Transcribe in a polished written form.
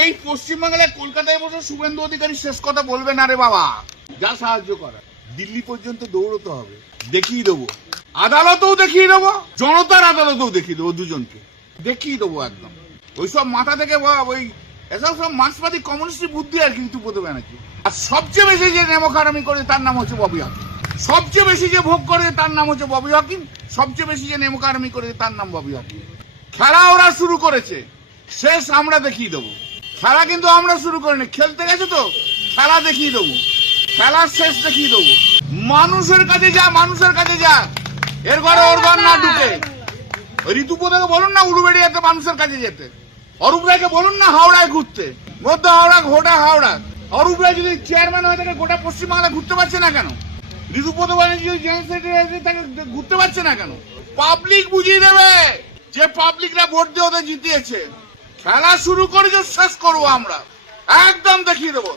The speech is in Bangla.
এই পশ্চিমবাংলায় কলকাতায় বসে শুভেন্দু অধিকারী শেষ কথা বলবে না রে বাবা। যা সাহায্য করা দিল্লি পর্যন্ত দৌড়তে হবে, দেখিয়ে দেবো, আদালতেও দেখিয়ে দেবো, জনতার আদালতেও দেখিয়ে দেবো, দুজনকে দেখিয়ে দেবো একদম। ওইসব মাথা থেকে ওই এসব সব মার্ক্সবাদী কমিউনিস্ট বুদ্ধি আর কিন্তু বোধ ব্যানার্জি। আর সবচেয়ে বেশি যে নেমখারামি করে তার নাম হচ্ছে ববি হাকিম। সবচেয়ে বেশি যে ভোগ করে তার নাম হচ্ছে ববি হাকিম। সবচেয়ে বেশি যে নেমখারামি করে তার নাম ববি হাকিম। খেলা ওরা শুরু করেছে, শেষ আমরা দেখিয়ে দেবো। খেলা কিন্তু আমরা শুরু করিনি, খেলতে গেছে তো খেলা দেখিয়ে দেবো, খেলার শেষ দেখিয়ে দেবো। মানুষের কাছে যা, মানুষের কাছে যা, এর ঘরে ওর ঘর না ঢুকে। ওই ঋতুপদাকে বলুন না উলুবেড়িয়াতে মানুষের কাছে যেতে, অরূপ রায়কে বলুন না হাওড়ায় ঘুরতে, মধ্য হাওড়া ঘোটা হাওড়া। অরূপ রায় যদি চেয়ারম্যান হয়ে থাকে গোটা পশ্চিমবাংলা ঘুরতে পারছে না কেন? ঋতুপদ ব্যানার্জি জেনারেল সেক্রেটারি তাকে ঘুরতে পারছে না কেন? পাবলিক বুঝিয়ে দেবে যে পাবলিকরা ভোট দিয়ে ওদের জিতিয়েছে। খেলা শুরু করেছে, শেষ করবো আমরা, একদম দেখিয়ে দেবো।